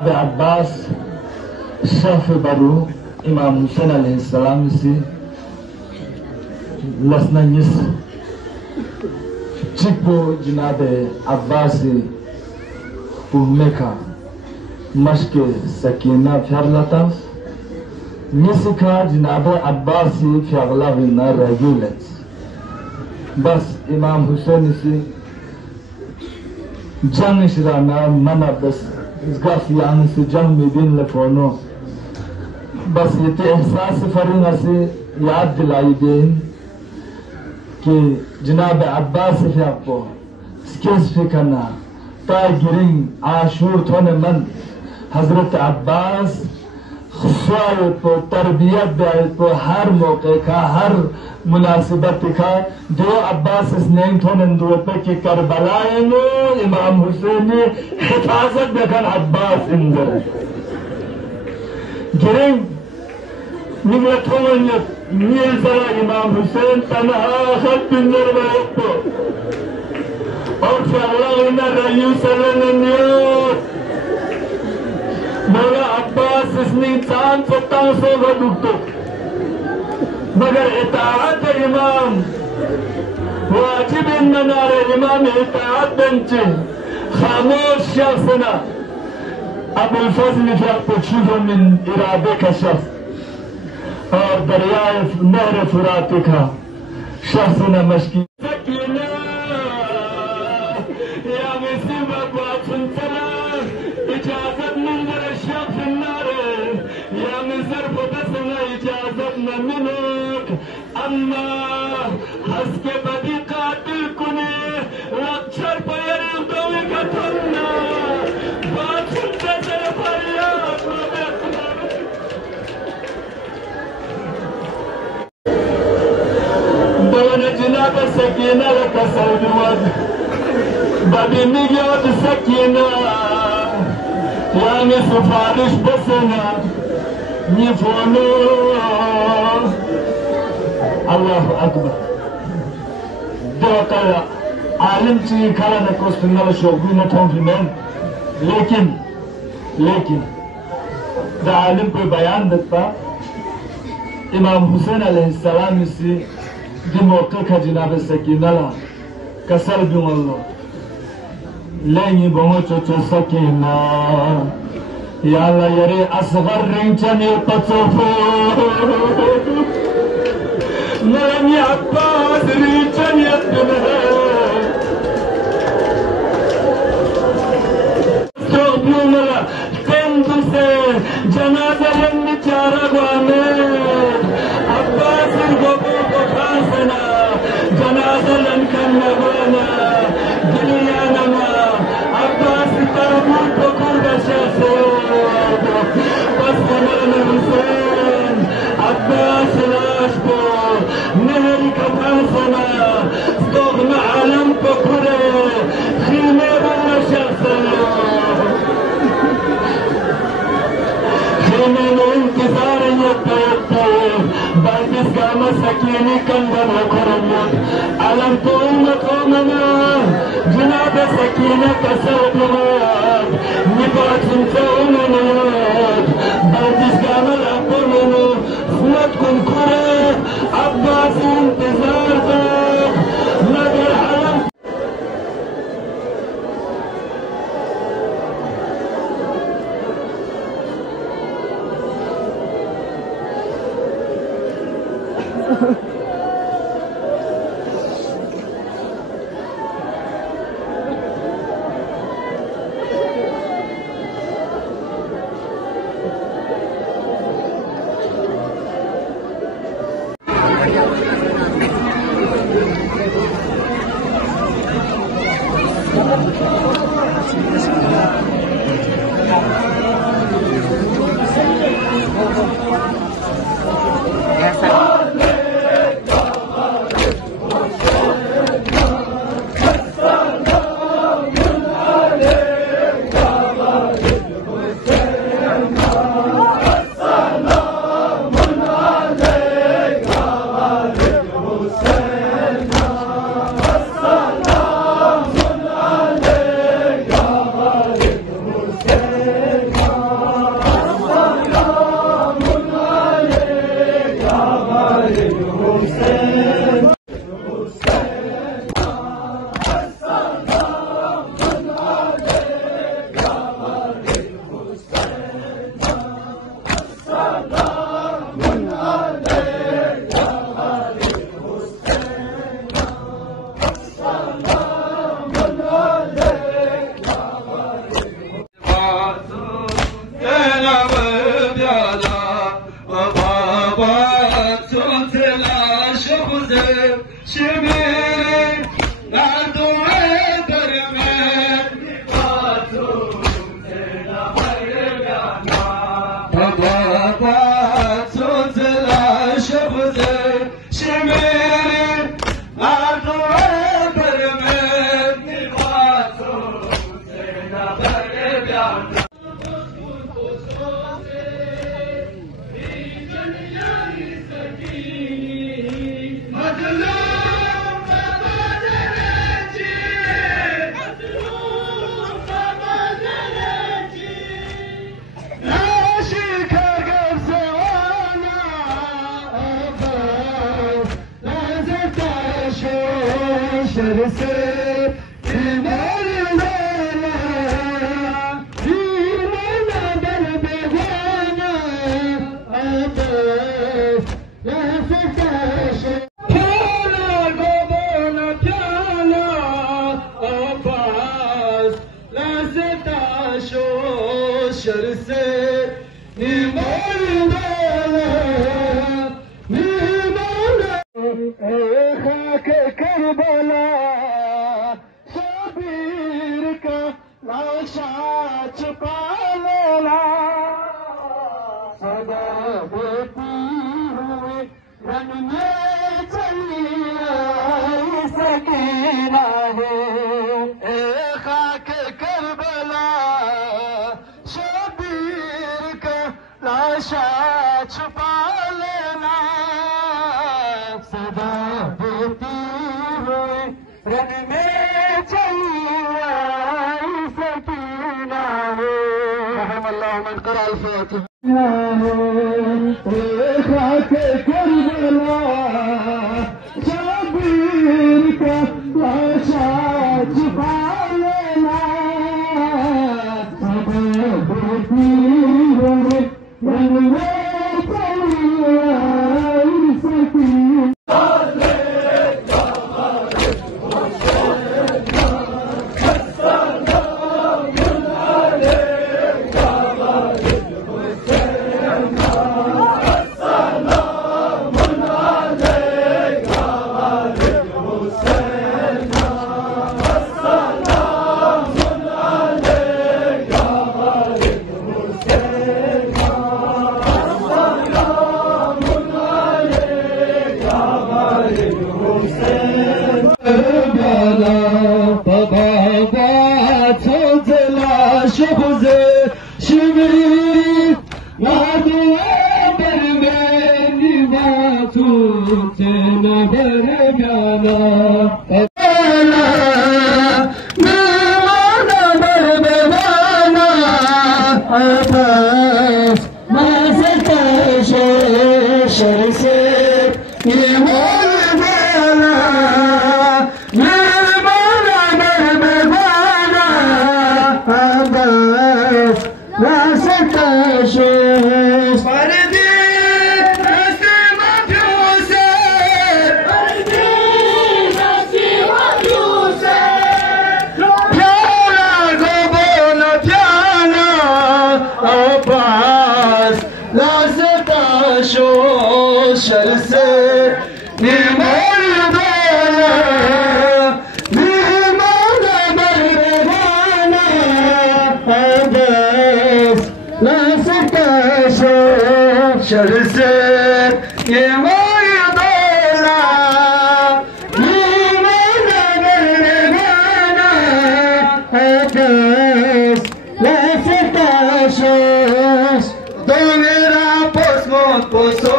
अब्बास शफ बरू इमाम हुसैन अलैहिस्सलाम से लसनस चिपो जनाब अब्बास पुमे का मश्क सकीना फरलता निसखा जनाब अब्बास फगला हुना रेगुलेट बस इमाम हुसैन से जंग शराना मना बस गफियान से जंग में दिन लफोनो बस ये तो एहसास फरिंग से याद दिलाई दें कि जनाब अब्बास से आपको स्केच फिकरना तागिरिंग आशूर थोने मन हजरत अब्बास ख्वाहिश को तरबियत दे को हर मौके का हर मुनासिबत का दो अब्बास स्नेह थोने दो पे कि करबलाए नो इमाम हुसैन ने हिफाजत देखन अब्बास इंदर गिरिंग निगला थोने नील सरा इमाम हुसैन तनहा खत इंदर में और फिर अल्लाह उन्हें रयू सल्लल्लाहु मौला अब्बास इसने इंसान को तासो व दुखतो मगर इताअत इमाम वाजिब मनारे इमाम इताअत बंचे खामोश शख्स ना अबुल फजल क्या पुछो min इरादे का शख्स और दरियाए नहर फुरात का शख्स ना मशकी या मुसीबत वाचन चला इजाजत मंजर शख्स नारे या मिसर फुदसना इजाजत न मिनक अम्मा हंस के बदी कातिल कुने लक्षर पैर दोई का थन्ना बात सुनते से फरियाद दोन जनाब सकीना का सौदवद बदी निगयात सकीना यानी सिफारिश बसना निफोनो अल्लाह अकबर दो कल आलिम ची खला न कोस्टनल शोगी न थोंफिमेन लेकिन द आलिम को बयान देता इमाम हुसैन अलैहिस्सलाम से दी मौके का जनाब सकीना ला कसर जुमल्लो लेंगी बोंगो चोचो सकीना याला यरे असगर रिंचने पचोफो नरमी अब्बास रिंचने तुम्हे तो ब्लूमला कंदु से जनाजा यंग चारा गुआने अब्बास गोबो को खासना जनाजा लंकन नगवाना दुनिया नमा अब्बास ताबूत को कुर्बशा से बस हमारे हुसैन अब्बास लाश को नहर का फांसना दोगम आलम को खुरे खीमे वाला शख्स खीमे में इंतजार ये करते बाइस गाम सकीनी कंदन खुरमत अलम तो मकोमना जनाब सकीना का सौदवाद निबात सुनते बाइस गाम लापोनो फुलत कुन खुरे अब्बास इंतजार दो मगर अलम Yes, sir. शर से शर से खाके करबला शबीर का लाशा छुपा लेना सदा होती हुई रन में चली आई सकीना है खाके करबला शबीर का लाशा छुपा लेना सदा होती हुई रन में चली आई सकीना है अल्लाह मन करा खाके करबला शबीर का लाशा छुपा लेना सदा होती हुई रन में चली आई सकीना शर से ये मोलवाना मेहमाना मेहमाना बस ना सकता शेष पर्दे रस्ते माफियों से पर्दे रस्ते माफियों से प्याला गोबो न प्याला अब्बास ना सकता शर से निर्मल दोला निर्मल मरवाना अबस न सकता शर से निर्मल दोला निर्मल मरवाना अबस न सकता तो मेरा पोस